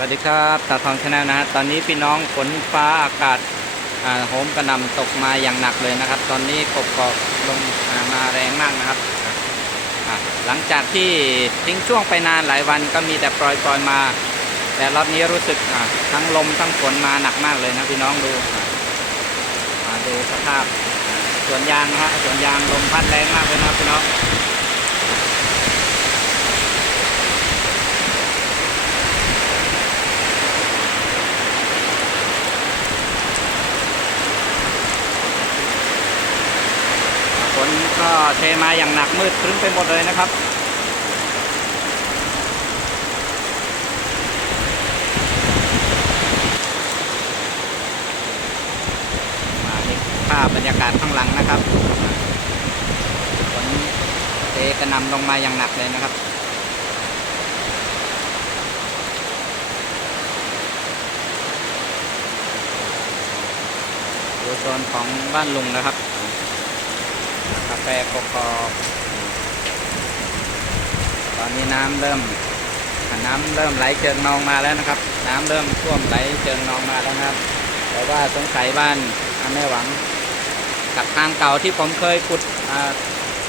สวัสดีครับตาทองชาแนลนะฮะตอนนี้พี่น้องฝนฟ้าอากาศอ่าโหมกระหน่ำตกมาอย่างหนักเลยนะครับ ตอนนี้กบกอกลงมาแรงมากนะครับ หลังจากที่ทิ้งช่วงไปนานหลายวันก็มีแต่ปล่อยปล่อยๆมา แต่รอบนี้รู้สึกทั้งลมทั้งฝนมาหนักมากเลยนะพี่น้องดูดูสภาพอ่าสวนยางนะฮะสวนยางลมพัดแรงมากเลยนะพี่น้อง ฝนก็ เทมาอย่างหนักมืดครึ้มไปหมดเลยนะครับ มานี่ภาพบรรยากาศข้างหลังนะครับฝนเทกระนำลงมาอย่างหนักเลยนะครับดูโซนของบ้านลุงนะครับ กาแฟกกอกตอนนี้น้ำเริ่มน้ำเริ่มไหลเจิงนองมาแล้วนะครับ น้ำเริ่มท่วมไหลเจิงนองมาแล้วนะครับ แต่ว่าสงสัยบ้านแม่หวังกับทางเก่าที่ผมเคยขุดอ่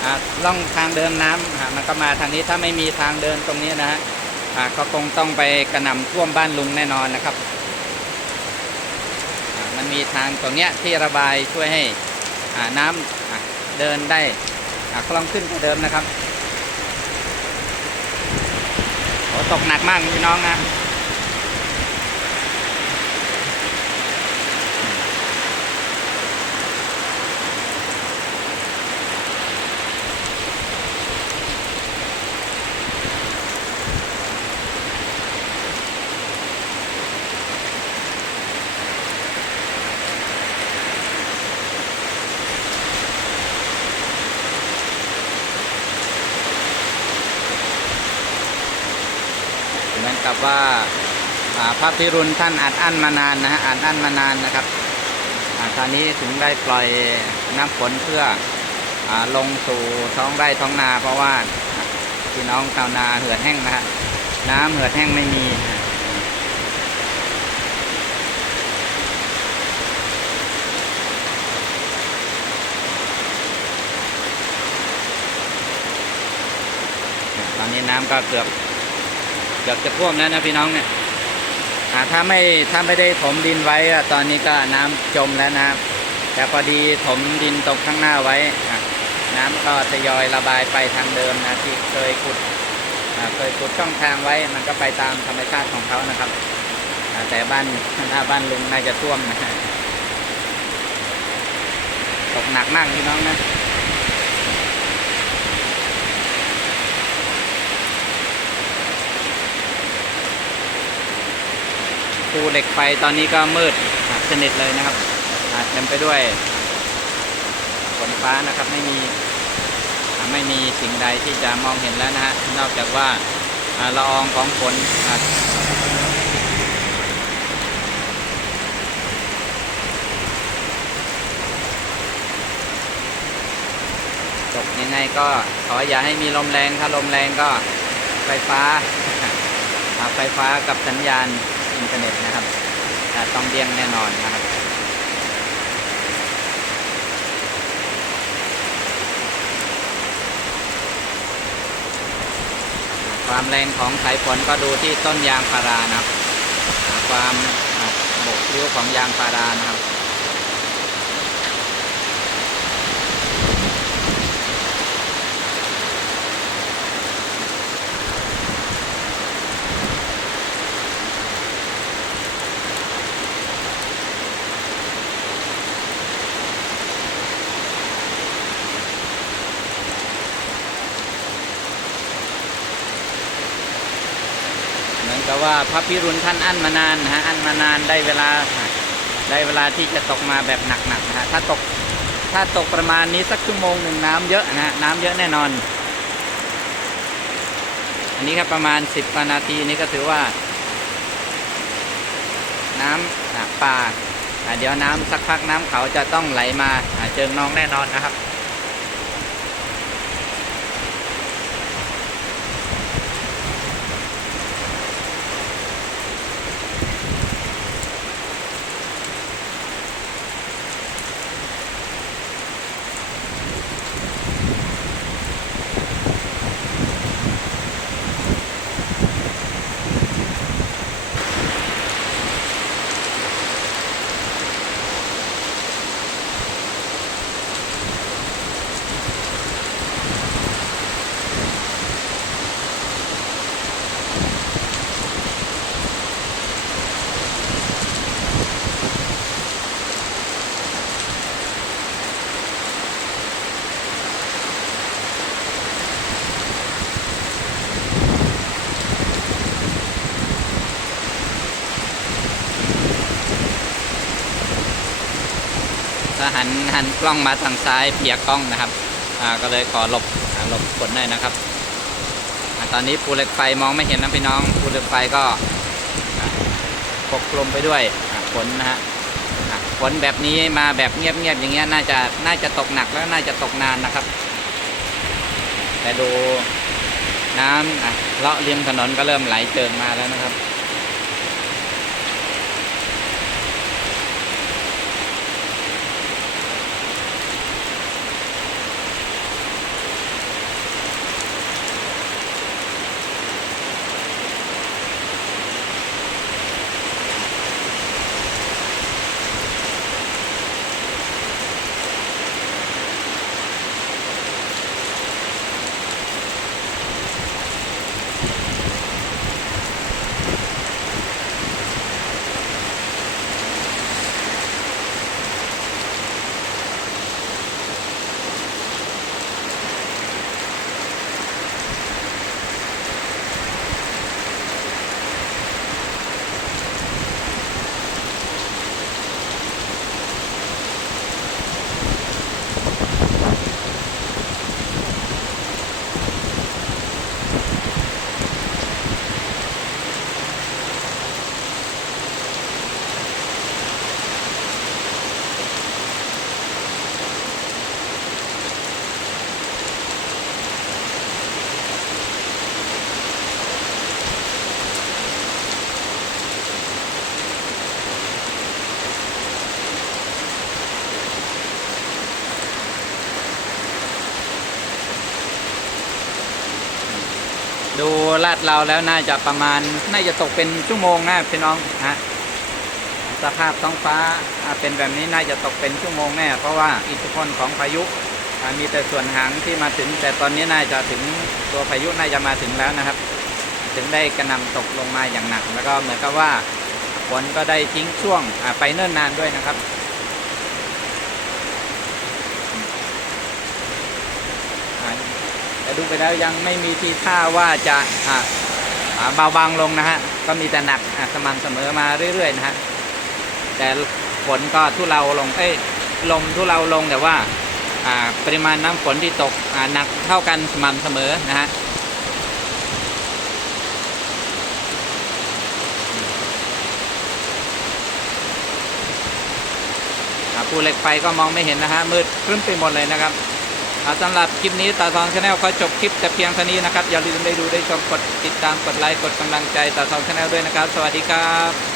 าล่องทางเดินน้ำอ่ามันก็มาทางนี้ถ้าไม่มีทางเดินตรงนี้นะฮะก็คงต้องไปกระหน่ำท่วมบ้านลุงแน่นอนนะครับ มันมีทางตรงเนี้ยที่ระบายช่วยให้น้ำ เดินได้อ่าคล่องขึ้นกว่าเดิมนะครับโอ้ตกหนักมากพี่น้องนะ เหมือนกับว่าอ่าพระพิรุณท่านอัดอั้นมานานนะฮะอัดอั้นมานานนะครับตอาคราวนี้ถึงได้ปล่อยน้ำฝนเพื่ออลงสู่ท้องไร่ท้องนาเพราะว่าพี่น้องชาวนาเหือดแห้งนะฮะน้ำเหือดแห้งไม่มีตอนนี้น้ำก็เกือบ เกือบจะท่วมแล้วนะพี่น้องเนี่ยถ้าไม่ถ้าไม่ได้ถมดินไว้ตอนนี้ก็น้ำจมแล้วนะครับ แต่พอดีถมดินตรงข้างหน้าไว้น้ำก็ทยอยระบายไปทางเดิมนะที่เคยขุดเคยขุดช่องทางไว้ มันก็ไปตามธรรมชาติของเขานะครับแต่บ้านหน้าบ้านลุงน่าจะท่วมนะตกหนักมากพี่น้องนะ ภูเหล็กไฟตอนนี้ก็มืดสนิทเลยนะครับเต็มไปด้วยฝนฟ้านะครับไม่มีไม่มีสิ่งใดที่จะมองเห็นแล้วนะฮะนอกจากว่าละอองของฝนอะตกยังไงก็ขออย่าให้มีลมแรงถ้าลมแรงก็ไฟฟ้าไฟฟ้ากับสัญญาณ อินเทอร์เน็ตนะครับต้องเลี่ยงแน่นอนนะครับความแรงของสายฝนก็ดูที่ต้นยางพารานะครับ ความบกริ้วของยางพารานะครับ เหมือนกับว่าพระพิรุณท่านอั้นมานานนะฮะอั้นมานานได้เวลาได้เวลาที่จะตกมาแบบหนักๆนะฮะถ้าตกถ้าตกประมาณนี้สักชั่วโมงหนึ่งน้ำเยอะนะฮะน้ำเยอะแน่นอน อันนี้ครับประมาณ 10กว่านาทีนี้ก็ถือว่า น้ำป่าเดี๋ยวน้ำสักพักน้ำเขาจะต้องไหลมาเจิงนองแน่นอนนะครับ ถ้าหันหันกล้องมาทางซ้ายเพียกล้องนะครับอ่าก็เลยขอหลบหลบฝนหน่อยนะครับอตอนนี้ภูเหล็กไฟมองไม่เห็นนะพี่น้องภูเหล็กไฟก็ปกคลุมไปด้วยฝนนะฮะฝนแบบนี้มาแบบเงียบๆอย่างเงี้ยน่าจะน่าจะตกหนักแล้วน่าจะตกนานนะครับ แต่ดูน้ำอะเลาะริมถนนก็เริ่มไหลเจิงมาแล้วนะครับ ดูลาดเราแล้วน่าจะประมาณ น่าจะตกเป็นชั่วโมงนะพี่น้องฮะสภาพท้องฟ้าเป็นแบบนี้น่าจะตกเป็นชั่วโมงแน่ เพราะว่าอิทธิพลของพายุมีแต่ส่วนหางที่มาถึง แต่ตอนนี้น่าจะถึงตัวพายุน่าจะมาถึงแล้วนะครับ ถึงได้กระนำตกลงมาอย่างหนัก แล้วก็เหมือนกับว่าฝนก็ได้ทิ้งช่วงไปเนิ่นนานด้วยนะครับ อ่า แต่ดูไปแล้วยังไม่มีทีท่าว่าจะเบาบางลงนะฮะ ก็มีแต่หนักสม่ำเสมอมาเรื่อยๆนะฮะ แต่ฝนก็ทุเลาลง เอ้ย ลมทุเลาลงแต่ว่าปริมาณน้ำฝนที่ตกหนักเท่ากันสม่ำเสมอนะฮะภูเหล็กไฟก็มองไม่เห็นนะฮะมืดครึ้มไปหมดเลยนะครับ สำหรับคลิปนี้ตาทองชาแนลก็จบคลิปแต่เพียงเท่านี้นะครับอย่าลืมได้ดูได้ชมกดติดตามกดไลค์กดกำลังใจตาทองชาแนลด้วยนะครับ สวัสดีครับ